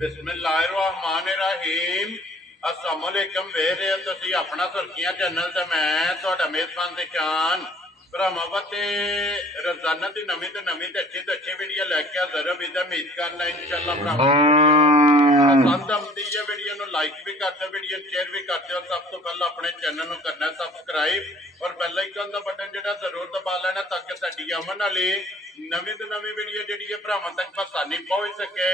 बिस्मिल्लाहिर्रहमानिर्रहीम। अस्सलाम वालेकुम। वेख रहे हो तुसीं अपना सुर्खियां चैनल ते मैं तुहाडा मेज़बान ते शान भरावां ते रोजाना की नवीं तो अच्छी वीडियो लैके हाज़र हो। उम्मीद करना इंशाअल्लाह भरावां पसंद आती है वीडियो नूं लाइक भी कर दो, वीडियो शेयर भी कर दो। सब तो पहले अपने चैनल नूं करना सबसक्राइब और बेल आइकन का बटन जिहड़ा जरूर दबा लेना ताकि साडी आमन वाली नवीं तो नवीं वीडियो जिहड़ी है भरावां तक आसानी पहुंच सके।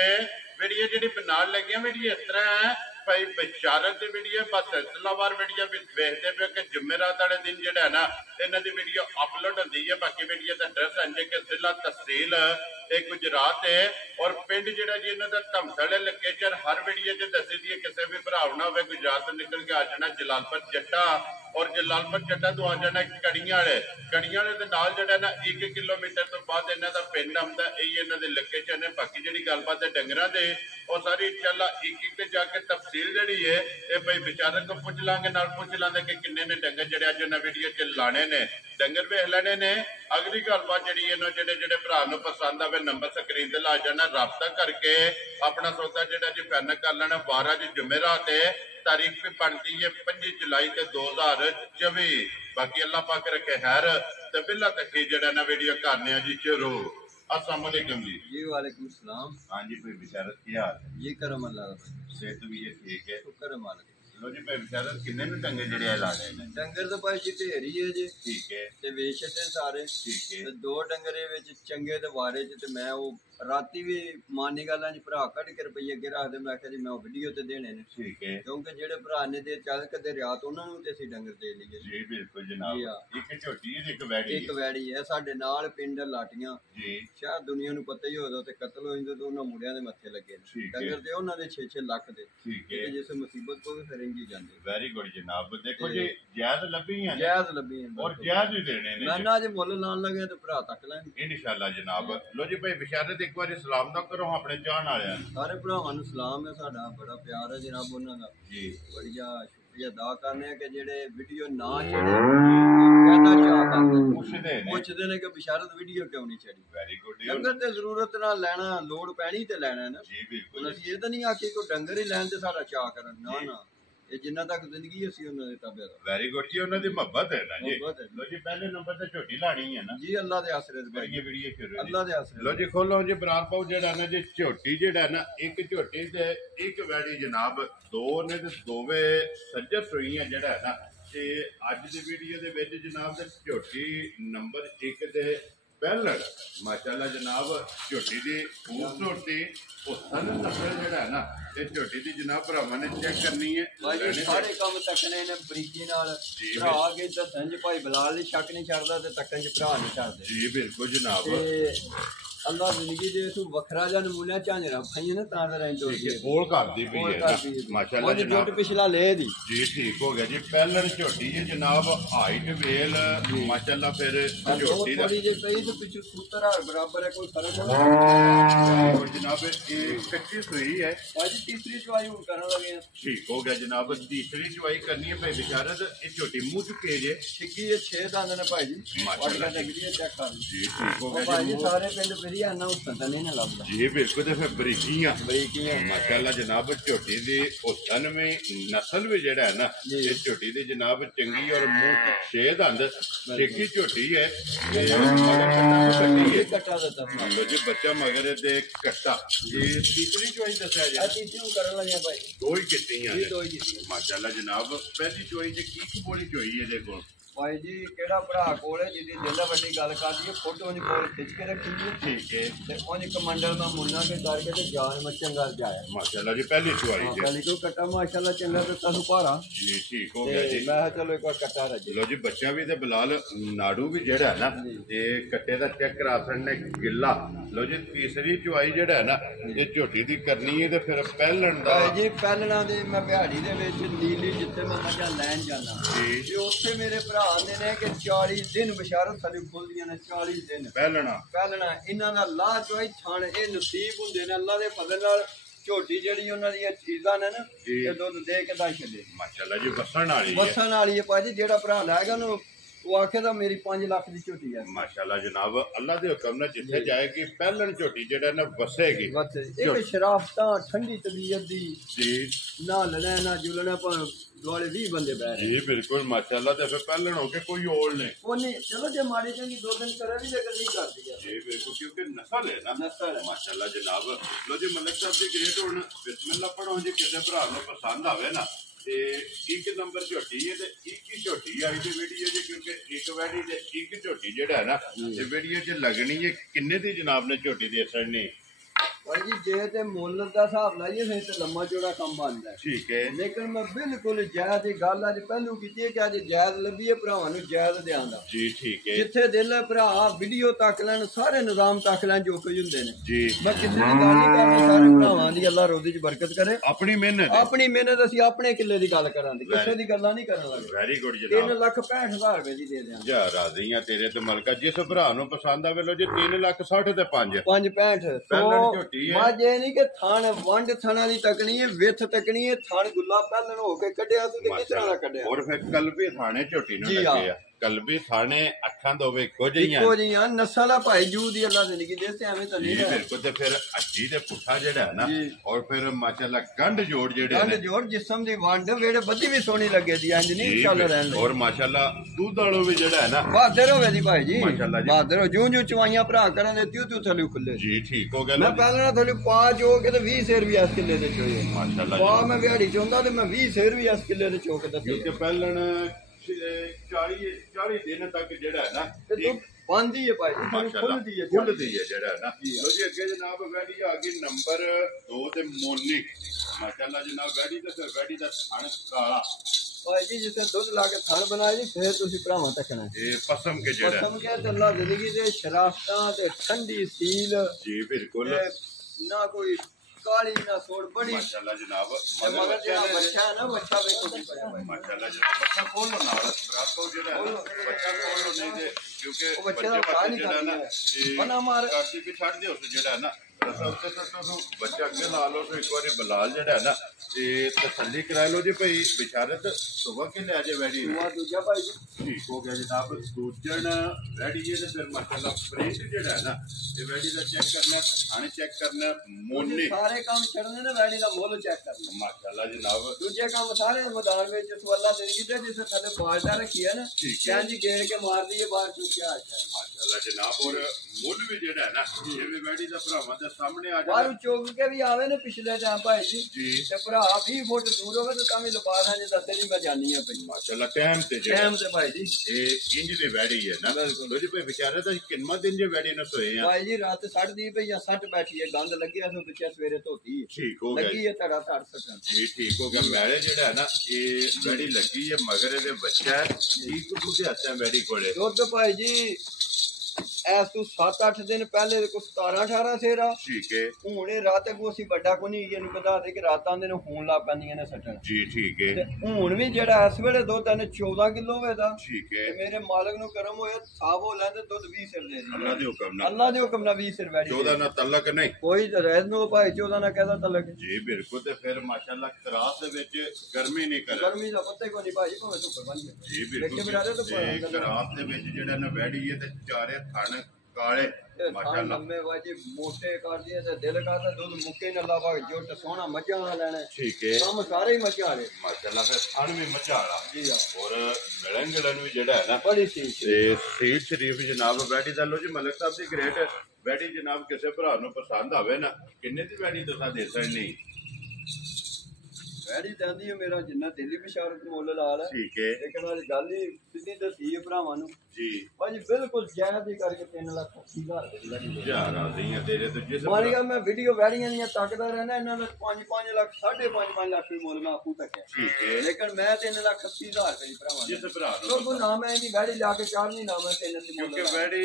वीडियो जिहड़ी बनाउण लगे वीडियो इस तरह है भाई बशारत की वीडियो बस सिलसिलावार वीडियो वेखते पे कि जुमेरात वाले दिन जो है ना इन्हों की वीडियो अपलोड होती है। बाकी वीडियो का एड्रैस है कि जिला तहसील गुजरात है और पिंड जो जी इन्हों का धमसड़ लोकेशन हर वीडियो च दसी दी है। किसी भी भरा ना हो गुजरात तो निकल के आ जाना जलालपुर जट्टा और जलालपुर जट्टा तो आ जाना कड़ियां वाले के नाल जो ना 1 किलोमीटर तो बाद इन्हों का पिंड आता है। यही इन्हों की लोकेशन है। बाकी जी गलबात है डंगर के और सारी इंशाअल्लाह एक जाके तफसील जी है ये भाई बेचारे को पूछ लांगे पूछ लांगे कि किन्ने ने डंगर जड़े अज उन्हें वीडियो च लाने ने डंगर वेख लेने ने। अगली गलबात जी जेडे भरा पसंद आवे नंबर स्क्रीन ते ला जाना राबता करके अपना सौदा जो जी फाइनल कर लेना। 12 जुमेरात है, तारीख भी बनती है 5 जुलाई 2024। बाकी अल्लाह पाक रखे खैर तो बिल्ला तक जड़ा ना वीडियो करने जी शुरू। अस्सलाम वालेकुम जी। वालेकुम सलाम। हाँ जी भाई बिशारत क्या हाल है? ये करम अल्लाह दा भाई। सेहत भी ये ठीक है? शुक्र है मालिक। लो जी भाई बिशारत किन्ने ने डंगे जड़े ला रहे हैं? डंगर तो भाई जी ढेरी है जी। ठीक है ते वेचते सारे। ठीक है ते 2 डंगरे विच चंगे ते वारे च ते मैं वो राती भी मानी गल्लां जी भरा कट के रुपये अगे रख दे। मैं आख्या जी मैं वो वीडियो ते देने ने। ठीक है क्योंकि जेड़े भरा ने दे चल कदे रियात उन्हां नूं ते असीं डंगर दे लईए जी बिल्कुल जनाब। जी हां। एक छोटी है एक वैड़ी एक वैड़ी है साडे नाल पिंड लाटियां जी। शायद दुनिया नूं पता ही होदा ते कत्ल हो जांदे ते उन्हां मुंडियां दे मत्थे लगे ठीक है डंगर ते उन्हां दे 6-6 लाख दे। ठीक है ते जिस मुसीबत को फिर इंज ही जांदे। वेरी गुड जनाब। देखो जी जायज लभी है जायज लभी है और जायज भी देने ने मैं ना जे मुੱਲ लान लगे तो भरा तक लेंगे इंशाअल्लाह जनाब। लो जी भाई बिशारत एक बार सलाम दा करो अपने चाहन वाले सारे भरावां नूं सलाम है। साडा बड़ा प्यार है जनाब उन्हां दा जी। बढ़िया शुक्रिया अदा करने कि जेड़े वीडियो ना चढ़े कहना चाह करदे पुछदे ने कि बिशारत वीडियो क्यों नहीं चढ़ी। Very good. डंगर ते जरूरत नाल लेना लोड़ पैनी ते लेना है ना जी बिल्कुल। असीं ये तो नहीं आखी कोई डंगर ही लैन ते साडा चाह करन ना ना ये जिन्ना तक जिंदगी असीं उन्हां दे ताबेदार। वेरी गुड जी उन्हां दी मोहब्बत है ना जी। मोहब्बत है। लो जी पहले नंबर ते झोटी लानी है ना जी अल्लाह दे आसरे ते करिए वीडियो शुरू अल्लाह दे आसरे। लो जी खोलो जी बरार पाओ जेड़ा ना जी झोटी जेड़ा ना एक झोटी ते एक वैड़ी जनाब दो ने ते दोवे सज्जर सोई है जेड़ा है ना ते अज दी वीडियो दे विच जनाब ते झोटी नंबर 1 ते पहलड़ माशाअल्लाह जनाब झोटी दी खूबसूरती और सन नस्ल जेड़ा है ना ये झोटी दी जनाब भरावां ने चेक करनी है। भाई जी सारे काम तकने ने बरीकी नाल भरा के दसन च भाई बिलाल शक नहीं छड़दा ते तकन च भरा नहीं छड़दे। जी बिल्कुल जनाब। अल्लाह जिंदगी दे तू वखरा जा नमूना झांजरा भाई ना तां दा रेंज हो गई बोल कर दी भी है माशाअल्लाह जनाब। जोट पिछला ले दी जी ठीक हो गया जी। पहलड़ झोटी है जनाब हाइट वेल माशाअल्लाह फिर झोटी दा थोड़ी जे पई तो पिछु सूतर और बराबर है कोई फर्क और जनाब ये कच्ची सुई है भाई जी तीसरी चवाई हुन करन लगे हैं। ठीक हो गया जनाब। तीसरी चवाई करनी है भाई बिचारत ये झोटी मुंह चुके जे छिकी ये 6 दांत ने भाई जी माशाअल्लाह डिग्री चेक कर जी ठीक हो गया भाई जी सारे पिंड फिरिया ना हुसन नहीं ना लगदा जी बिल्कुल। तो फिर बरीकियां बरीकियां माशाअल्लाह जनाब झोटी दी हुसन में नस्ल भी जेड़ा है ना ये झोटी दी जनाब चंगी और मुंह 6 दंद छिकी झोटी है ते मगर कट्टा देता लो जी बच्चा मगर दे कट्टा ये तीसरी चोई दसया जा तीसरी करन लगे भाई दो ही कितियां जी दो ही कीती माशाअल्लाह जनाब। पहली चोई च की बोली चोई है देखो भाई जी केड़ा भरा कोल है जिदी जिंदा बड़ी गल कर दी फोटो ने कोल खिंच के रखी है। ठीक है ते ओन कमांडर में मुन्ना के करके ते जान में चंगा जाया माशाअल्लाह जी। पहली चोई है पहली को कट्टा माशाअल्लाह चंगा ते तनु पारा जी ठीक हो गया जी। मैं चलो एक बार कट्टा रज लो जी बच्चा भी ते बिलाल नाड़ू भी जेड़ा है ना ये कट्टे दा चेक करा सकने गिल्ला। लो जी तीसरी चवाई जेड़ा है ना ये झोटी दी करनी है ते फिर पहलन दा भाई जी पहलना दे मैं बिहाड़ी दे विच नीली जिथे मैं मजा लैन जाना जी ते उत्थे मेरे भरा आंदे ने कि 40 दिन बशारत साडी खुलदियां ने 40 दिन पहलना इन्हां दा लाह चोई थान ए नसीब हुंदे ने अल्लाह दे फजल नाल झोटी जेड़ी उन्हां दी चीज़ां ने ना ये दुध दे के दा छड्डे माशाअल्लाह जी वसन वाली है भाजी जेड़ा भरा लैगा नु ਉਹ ਆਖੇ ਤਾਂ ਮੇਰੀ 5 ਲੱਖ ਦੀ ਝੋਟੀ ਆ। ਮਾਸ਼ਾਅੱਲਾ ਜਨਾਬ, ਅੱਲਾ ਦੇ ਹੁਕਮ ਨਾਲ ਜਿੱਥੇ ਜਾਏਗੀ ਪਹਿਲਣ ਝੋਟੀ ਜਿਹੜਾ ਨਾ ਵਸੇਗੀ। ਇੱਕ ਸ਼ਰਾਫਤਾਂ ਠੰਡੀ ਤਬੀਅਤ ਦੀ ਜੀ, ਨਾ ਲੜਨਾ ਨਾ ਜੁਲਣਾ, ਪਰ ਦੁਆਲੇ 20 ਬੰਦੇ ਬਹਿ ਰਹੇ ਜੀ ਬਿਲਕੁਲ ਮਾਸ਼ਾਅੱਲਾ। ਤੇ ਫਿਰ ਪਹਿਲਣ ਹੋ ਕੇ ਕੋਈ ਓਲ ਨਹੀਂ। ਉਹ ਨਹੀਂ, ਚਲੋ ਜੇ ਮਾੜੀ ਚੰਗੀ 2 ਦਿਨ ਕਰੇ ਵੀ ਲੇਕਿਨ ਨਹੀਂ ਕਰਦੀ ਹੈ। ਜੀ ਬਿਲਕੁਲ, ਕਿਉਂਕਿ ਨਸਲ ਹੈ ਨਾ, ਨਸਲ ਹੈ ਮਾਸ਼ਾਅੱਲਾ ਜਨਾਬ। ਲੋ ਜੀ ਮਲਕ ਸਾਹਿਬ ਦੀ ਗ੍ਰੇਟ ਹੁਣ ਬਿਸਮਿਲ੍ਲਾ ਪੜੋ ਜੀ, ਕਿਸੇ ਭਰਾ ਨੂੰ ਪਸੰਦ ਆਵੇ ਨਾ ਤੇ 1 ਨੰਬਰ ਝੋਟੀ ਹੈ ਤੇ 1 ਹੀ ਝੋਟੀ ਆਈ ਦੀ ਵੀਡੀਓ ਜੀ, ਕਿਉਂਕਿ ਇੱਕ ਵੈਡੀ ਤੇ 1 ਝੋਟੀ ਜਿਹੜਾ ਹੈ ਨਾ ਇਹ ਵੀਡੀਓ 'ਚ ਲੱਗਣੀ ਹੈ। ਕਿੰਨੇ ਦੀ ਜਨਾਬ ਨੇ ਝੋਟੀ ਦੇ ਸੜਨੀ? ਭਾਈ ਜੀ ਜੇ ਤੇ ਮੁੱਲ ਦਾ ਹਿਸਾਬ ਲਾਈਏ ਫਿਰ ਤੇ ਲੰਮਾ ਚੌੜਾ ਕੰਮ ਬਣਦਾ। ਠੀਕ ਹੈ, ਲੇਕਿਨ ਮੈਂ ਬਿਲਕੁਲ ਜਾਇਜ਼ ਦੀ ਗੱਲ ਅੱਜ ਪਹਿਲੂ ਕੀਤੀ ਹੈ ਕਿ ਅੱਜ ਜਾਇਜ਼ ਲੱਭੀਏ ਭਰਾਵਾਂ ਨੂੰ ਜਾਇਜ਼ ਦਿਆਂਦਾ। ਜੀ ਠੀਕ ਹੈ, ਜਿੱਥੇ ਦਿਲ ਹੈ ਭਰਾ ਵੀਡੀਓ ਤੱਕ ਲੈਣ, ਸਾਰੇ ਨਿਜ਼ਾਮ ਤੱਕ ਲੈਣ ਜੋ ਕੁਝ ਹੁੰਦੇ ਨੇ ਜੀ। ਮੈਂ ਕਿਸੇ ਦੀ ਗੱਲ ਨਹੀਂ ਕਰਦਾ, ਸਾਰੇ ਭਰਾਵਾਂ ਦੀ ਅੱਲਾ ਰੋਜ਼ੀ 'ਚ ਬਰਕਤ ਕਰੇ। ਆਪਣੀ ਮਿਹਨਤ ਅਸੀਂ ਆਪਣੇ ਕਿੱਲੇ ਦੀ ਗੱਲ ਕਰਾਂਗੇ, ਕਿਸੇ ਦੀ ਗੱਲਾਂ ਨਹੀਂ ਕਰਨ ਲੱਗੇ। ਵੈਰੀ ਗੁੱਡ ਜਨਾਬ। 3,65,000 ਰੁਪਏ ਦੀ ਦੇ ਦਿਆਂਗੇ। ਜਾ ਰਾਜ਼ੀ ਆ ਤੇਰੇ ਤੇ ਮਲਕਾ, ਜਿਸ ਭਰਾ ਨੂੰ ਪਸੰਦ ਆਵੇ ਲੋ ਜੀ 3,60,000 ਤੇ 5 5,65 ਪਹਿਲਣ ਝੋਟੀ ਹੈ। ਮੱਝ ਇਹ ਨਹੀਂ ਕਿ ਥਣ ਵੰਡ ਥਣਾ ਦੀ ਤਕਣੀ ਹੈ, ਵਿੱਥ ਤਕਣੀ ਹੈ, ਥਣ ਗੁੱਲਾ ਪਹਿਲਣ ਹੋ ਕੇ ਕੱਢਿਆ ਤੂੰ ਕਿਸ ਤਰ੍ਹਾਂ ਦਾ ਕੱਢਿਆ। ਔਰ ਫਿਰ ਕਲਬੀ ਥਾਣੇ ਝੋਟੀ ਨੂੰ ਲੱਗੇ ਆ, ਕਲਬੀ ਥਾਣੇ ਅੱਖਾਂ ਦੋਵੇਂ ਇੱਕੋ ਜਿਹੀਆਂ ਨਸਲ ਆ ਭਾਈ ਜੂ ਦੀ ਅੱਲਾ ਜ਼ਿੰਦਗੀ ਦੇ ਤੇ ਐਵੇਂ ਤਾਂ ਨਹੀਂ ਹੈ। ਬਿਲਕੁਲ। ਤੇ ਫਿਰ ਅੱਜੀ ਦੇ ਪੁੱਠਾ ਜਿਹੜਾ ਹੈ ਨਾ, ਔਰ ਫਿਰ ਮਾਸ਼ਾਅੱਲਾ ਗੰਢ ਜੋੜ ਜਿਹੜੇ ਗੰਢ ਜੋੜ ਜਿਸਮ ਦੀ ਵੰਡ ਵੇੜੇ ਬੱਦੀ ਵੀ ਸੋਹਣੀ ਲੱਗੇ ਦੀ ਇੰਜ ਨਹੀਂ ਚੱਲ ਰਹਿਣ ਦੇ। ਔਰ ਮਾਸ਼ਾਅੱਲਾ ਦੁੱਧ ਵਾਲੋ ਵੀ ਜਿਹੜਾ ਹੈ ਨਾ ਬਹਾਦਰ ਹੋਵੇ ਦੀ ਭਾਈ ਜੀ, ਮਾਸ਼ਾਅੱਲਾ ਜੀ ਬਹਾਦਰ ਹੋ। ਜੂ ਚਵਾਈਆਂ ਭਰਾ ਕਰਨ ਦੇ ਤਿਉ ਥੱਲੇ ਖੁੱਲੇ ਜੀ। ਠੀਕ ਹੋ ਗਿਆ। ਮੈਂ ਪਹਿਲਾਂ ਥੱਲੇ ਪਾ ਜੋ ਕੇ ਤੇ 20 ਸੇਰ ਵੀ ਇਸ ਕਿੱਲੇ ਦੇ ਚੋਏ ਮਾਸ਼ਾਅੱਲਾ। ਪਾ ਮੈਂ ਵਿਹਾੜੀ ਚਾਹੁੰਦਾ ਤੇ ਮੈਂ 20 ਸੇਰ ਵੀ ਇਸ ਕਿੱਲੇ ਦੇ ਚੋਕ ਦਿੱਤੇ, ਕਿਉਂਕਿ ਪਹਿਲਣ 40 ਦਿਨ ਤੱਕ ਜਿਹੜਾ ਹੈ ਨਾ ਬੰਦੀ ਹੈ ਭਾਈ ਮਾਸ਼ਾਅੱਲਾ ਖੁੱਲਦੀ ਹੈ ਜਿਹੜਾ ਨਾ। ਲੋ ਜੀ ਅੱਗੇ ਜਨਾਬ ਵੈਡੀ ਆ ਗਈ ਨੰਬਰ 2 ਤੇ ਮੋਨੀ। ਮਾਸ਼ਾਅੱਲਾ ਜਨਾਬ ਵੈਡੀ ਤੇ ਫਿਰ ਵੈਡੀ ਦਾ ਥਣ ਕਾਲਾ। ਭਾਈ ਜੀ ਜਿੱਥੇ ਦੁੱਧ ਲਾ ਕੇ ਥਣ ਬਣਾਏ ਜੀ ਫਿਰ ਤੁਸੀਂ ਭਰਾਵਾਂ ਤੱਕਣਾ ਇਹ ਪਸਮ ਕੇ ਜਿਹੜਾ ਪਸਮ ਕੇ ਤੇ ਅੱਲਾ ਜ਼ਿੰਦਗੀ ਦੇ ਸ਼ਰਾਫਤਾਂ ਤੇ ਠੰਡੀ ਸੀਲ ਜੀ ਬਿਲਕੁਲ ਨਾ ਕੋਈ ਕਾਲੀ ਨਾ ਸੋੜ ਬੜੀ ਮਾਸ਼ਾਅੱਲਾ ਜਨਾਬ। ਮਗਰ ਜਿਹੜਾ ਬੱਚਾ ਹੈ ਨਾ ਬੱਚਾ ਵੇਖੋ ਕੀ ਪਿਆ ਮਾਸ਼ਾਅੱਲਾ ਜਨਾਬ। ਬੱਚਾ ਕੋਲ ਨਾਲ ਬਰਾਬਰ ਜਿਹੜਾ ਹੈ ਬੱਚਾ ਕੋਲ ਨਹੀਂ ਦੇ, ਕਿਉਂਕਿ ਉਹ ਬੱਚੇ ਦਾ ਖਾ ਨਹੀਂ ਜਿਹੜਾ ਬਣਾ ਮਾਰ ਕਾਟੀ ਕੇ ਛੱਡ ਦਿਓ ਜਿਹੜਾ ਹੈ ਨਾ ਬੱਚਾ ਅੱਗੇ ਲਾ ਲਓ। ਇੱਕ ਵਾਰੀ ਬਲਾਲ ਜਿਹੜਾ ਹੈ ਨਾ ਤੇ ਤਸੱਲੀ ਕਰਾ ਲਓ ਜੀ ਭਾਈ ਬਿਸ਼ਾਰਤ ਸੁਬਹ ਕੇ ਲੈ ਜੇ ਵੈਡੀ ਦੂਜਾ ਭਾਈ ਜੀ। ਠੀਕ ਹੋ ਗਿਆ ਜਨਾਬ। ਦੂਜਣ ਵੈਡੀ ਹੈ ਤੇ ਫਿਰ ਮਾਸ਼ਾਅੱਲਾ ਪ੍ਰਿੰਟ ਜਿਹੜਾ ਹੈ ਨਾ ਇਹ ਵੈਡੀ ਦਾ ਚੈੱਕ ਕਰਨਾ, ਥਾਣੇ ਚੈੱਕ ਕਰਨਾ, ਮੋਨੇ ਸਾਰੇ ਕੰਮ ਛੱਡਨੇ ਨੇ, ਵੈਡੀ ਦਾ ਮੁੱਲ ਚੈੱਕ ਕਰਨਾ। ਮਾਸ਼ਾਅੱਲਾ ਜਨਾਬ। ਦੂਜੇ ਕੰਮ ਸਾਰੇ ਮੈਦਾਨ ਵਿੱਚ ਸਵਾਲਾ ਜ਼ਿੰਦਗੀ ਦੇ ਜਿਸ ਥੱਲੇ ਬਾਲਟਾ ਰੱਖੀ ਹੈ ਨਾ ਕਹਿੰਦੀ ਗੇੜ ਕੇ ਮਾਰਦੀ ਹੈ ਬਾਹਰ ਚੁੱਕਿਆ। ਮਾਸ਼ਾਅੱਲਾ ਜਨਾਬ। ਔਰ ਮੁੱਲ ਵੀ ਜਿਹੜਾ ਹੈ ਨਾ ਜਿਵੇਂ ਵੈਡੀ ਦਾ ਭਰਾਵਾਂ ਦੇ ਸਾਹਮਣੇ ਆ ਬਾਹਰੋਂ ਚੁੱਕ ਕੇ ਵੀ ਆਵੇ ਨੇ ਪਿਛਲੇ ਟਾਈਮ ਭਾਈ ਜੀ ਤੇ ਭਰਾ 20 ਫੁੱਟ ਦੂਰ ਹੋਵੇ ਤਾਂ ਵੀ ਲਬਾਰਾਂ ਜੇ ਦੱਸੇ ਨਹੀਂ ਮੈਂ ਜਾਣੀ ਆ ਪਈ। ਮਾਸ਼ਾਅੱਲਾ ਟਾਈਮ ਤੇ ਭਾਈ ਜੀ ਇਹ ਇੰਜ ਦੀ ਵੈਡੀ ਹੈ ਨਾ। ਲੋ ਜੀ ਭਾਈ ਵਿਚਾਰੇ ਤਾਂ ਕਿੰਨਾ ਦਿਨ ਜੇ ਵੈਡੀ ਨਾ ਸੋਏ ਆ ਭਾਈ ਜੀ। ਰਾਤ 60 ਦੀ ਪਈ ਜਾਂ 60 ਬੈਠੀ ਹੈ, ਗੰਦ ਲੱਗਿਆ ਸੋ ਪਿੱਛੇ ਸਵੇਰੇ ਧੋਤੀ। ਠੀਕ ਹੋ ਗਿਆ ਲੱਗੀ ਹੈ ਧੜਾ ਧੜ ਸਟਣ ਜੀ। ਠੀਕ ਹੋ ਗਿਆ। ਮੈਲੇ ਜਿਹੜਾ ਹੈ ਨਾ ਇਹ ਵੈਡੀ ਲੱਗੀ ਹੈ ਮਗਰ ਇਹਦੇ ਬੱਚਾ ਠੀਕ ਦੁੱਧ ਹੱਥਾਂ ਵੈਡੀ ਕੋਲੇ ਦੁੱਧ ਭਾਈ ਜੀ ਐਸ ਤੋਂ 7-8 ਦਿਨ ਪਹਿਲੇ ਕੋ 17-18 ਸੇਰਾ। ਠੀਕ ਹੈ। ਹੁਣ ਇਹ ਰਾਤ ਕੋ ਅਸੀਂ ਵੱਡਾ ਕੋ ਨਹੀਂ ਇਹਨੂੰ ਪਤਾ ਦੇ ਕਿ ਰਾਤਾਂ ਦੇ ਨੂੰ ਖੂਨ ਲਾ ਪੈਂਦੀਆਂ ਨੇ ਸੱਟਣ ਜੀ। ਠੀਕ ਹੈ। ਤੇ ਹੁਣ ਵੀ ਜਿਹੜਾ ਇਸ ਵੇਲੇ ਦੁੱਧ ਇਹਨੇ 14 ਕਿਲੋ ਹੋਵੇਦਾ। ਠੀਕ ਹੈ। ਮੇਰੇ ਮਾਲਕ ਨੂੰ ਕਰਮ ਹੋਇਆ ਸਾਬ ਹੋ ਲੈਂਦੇ ਦੁੱਧ 20 ਸਿਰ ਦੇ ਅੱਲਾ ਦੇ ਹੁਕਮ ਨਾਲ, ਅੱਲਾ ਦੇ ਹੁਕਮ ਨਾਲ 20 ਸਿਰ ਵੈੜੀ 14 ਨਾਲ ਤਲਕ ਨਹੀਂ ਕੋਈ ਰਹਿ ਨੋ ਭਾਈ 14 ਨਾਲ ਕਹਦਾ ਤਲਕ ਜੀ। ਬਿਲਕੁਲ। ਤੇ ਫਿਰ ਮਾਸ਼ਾਅੱਲਾ ਤਰਾਸ ਦੇ ਵਿੱਚ ਗਰਮੀ ਨਹੀਂ ਕਰ ਗਰਮੀ ਦਾ ਪੱਤੇ ਕੋ ਨਹੀਂ ਭਾਈ ਭਾਵੇਂ ਧੁੱਪ ਬਣ ਜਾਏ ਜੀ। ਬਿਲਕੁਲ। ਤਰਾਸ ਦੇ ਵਿੱਚ ਜਿਹੜਾ ਨਾ ਵੈੜੀ ਹੈ ਤੇ ਚਾਰੇ ਥਣ ਕਾਲੇ ਮਾਸ਼ਾਅੱਲਾ ਲੰਮੇ ਵਾਜੀ ਮੋਟੇ ਕਰ ਦਿਏ ਤੇ ਦਿਲ ਕਰਦਾ ਦੁੱਧ ਮੁੱਕੇ ਨਾ ਲਾਵਾ ਜੋ ਸੋਹਣਾ ਮੱਝਾਂ ਵਾਲਾ ਲੈਣਾ। ਠੀਕ ਹੈ। ਕੰਮ ਸਾਰੇ ਹੀ ਮੱਝਾਂ ਵਾਲੇ ਮਾਸ਼ਾਅੱਲਾ। ਫਿਰ ਥਣ ਵੀ ਮੱਝਾਂ ਵਾਲਾ ਜੀ। ਔਰ ਮਿਲਣ ਵੀ ਜਿਹੜਾ ਹੈ ਨਾ ਬੜੀ ਸੀ ਤੇ ਸੀਟ ਸ਼ਰੀਫ ਜਨਾਬ ਵੈਡੀ ਦਾ। ਲੋ ਜੀ ਮਲਕ ਸਾਹਿਬ ਦੀ ਗ੍ਰੇਟ ਵੈਡੀ ਜਨਾਬ ਕਿਸੇ ਭਰਾ ਨੂੰ ਪਸੰਦ ਆਵੇ ਨਾ ਕਿੰਨੇ ਦੀ ਵੈਡੀ ਤੁਸੀਂ ਦੇ ਸਕਦੇ? ਵੈਡੀ ਜਾਂਦੀ ਹੈ ਮੇਰਾ ਜਿੰਨਾ ਦਿੱਲੀ ਬਿਸ਼ਾਰਤ ਮੁੱਲ ਲਾਲ ਹੈ। ਠੀਕ ਹੈ। ਲੇਕਿਨ ਅੱਜ ਗੱਲ ਹੀ ਸਿੱਧੀ ਦੱਸੀ ਹੈ ਭਰਾਵਾਂ ਨੂੰ ਜੀ ਭਾਜੀ ਬਿਲਕੁਲ ਜਾਇਜ਼ ਹੀ ਕਰਕੇ 3,80,000 ਦੀ ਵੈਡੀ ਯਾਰ ਆਦੀਆਂ ਤੇਰੇ ਤੋਂ ਜਿਸ ਮਾਰੀ ਗੱਲ ਮੈਂ ਵੀਡੀਓ ਵੈਡੀਆਂ ਦੀਆਂ ਤੱਕਦਾ ਰਹਿਣਾ ਇਹਨਾਂ ਦਾ 5 ਲੱਖ 5.5 ਲੱਖ ਵੀ ਮੁੱਲ ਮੈਂ ਆਪੂ ਤੱਕਿਆ। ਠੀਕ ਹੈ। ਲੇਕਿਨ ਮੈਂ 3,80,000 ਰੁਪਏ ਭਰਾਵਾਂ ਜਿਸ ਭਰਾ ਨੂੰ ਨਾ ਮੈਂ ਇਹਦੀ ਵੈਡੀ ਲਾ ਕੇ ਚਾੜਨੀ ਨਾ ਮੈਂ 3,80,000 ਕਿਉਂਕਿ ਵੈਡੀ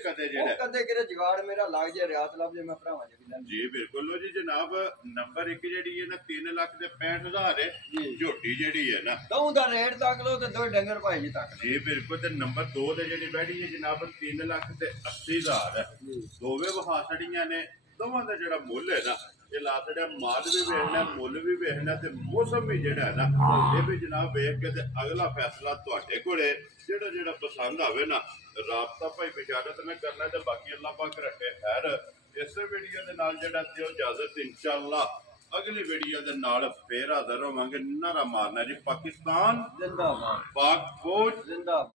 ਕਦੇ ਜਿਹੜਾ ਕਦੇ ਕਿਤੇ ਜਗਾੜ ਮੇਰਾ ਲੱਗ ਜਾਏ ਰਿਆਤ ਲੱਭ ਜੇ ਮੈਂ ਭਰਾਵਾਂ ਜੀ ਵੀ ਜੀ। ਬਿਲਕੁਲ। ਲੋ ਜੀ ਜਨਾਬ ਨੰਬਰ 1 ਜਿਹੜੀ ਹੈ ਨਾ 3,65,000 ਹੈ ਝੋਟੀ ਜਿਹੜੀ ਹੈ ਨਾ ਦਊਂ ਦਾ ਰੇਟ ਤੱਕ ਲੋ ਤੇ ਦੋ ਡੰਗਰ ਭਾਈ ਜੀ ਤੱਕ ਜੀ। ਬਿਲਕੁਲ। ਤੇ ਨੰਬਰ 2 ਤੇ ਜਿਹੜੀ ਵੈਡੀ ਹੈ ਜਨਾਬ 3,80,000 ਹੈ। ਦੋਵੇਂ ਵਹਾ ਛੜੀਆਂ ਨੇ। ਦੋਵਾਂ ਦਾ ਜਿਹੜਾ ਮੁੱਲ ਹੈ ਨਾ ਇਹ ਲਾ ਛੜਿਆ ਮਾਲ ਵੀ ਵੇਖਣਾ ਮੁੱਲ ਵੀ ਵੇਖਣਾ ਤੇ ਮੌਸਮ ਵੀ ਜਿਹੜਾ ਹੈ ਨਾ ਇਹ ਵੀ ਜਨਾਬ ਵੇਖ ਕੇ ਤੇ ਅਗਲਾ ਫੈਸਲਾ ਤੁਹਾਡੇ ਕੋਲੇ ਜਿਹੜਾ ਪਸੰਦ ਆਵੇ ਨਾ ਰਾਬਤਾ ਭਾਈ ਬਿਸ਼ਾਰਤ ਨੇ ਕਰਨਾ ਤੇ ਬਾਕੀ ਅੱਲਾਹ ਪਾਕ ਰੱਖੇ ਖੈਰ। ਇਸੇ ਵੀਡੀਓ ਦੇ ਨਾਲ ਜਿਹੜਾ ਦਿਓ ਇਜਾਜ਼ਤ ਇਨਸ਼ਾਅੱਲਾ ਅਗਲੀ ਵੀਡੀਓ ਦੇ ਨਾਲ ਫੇਰ ਹਾਜ਼ਰ ਹੋਵਾਂਗੇ। ਨਾਰਾ ਮਾਰਨਾ ਜੀ ਪਾਕਿਸਤਾਨ ਜ਼ਿੰਦਾਬਾਦ, ਪਾਕ ਫੌਜ ਜ਼ਿੰਦਾਬਾਦ।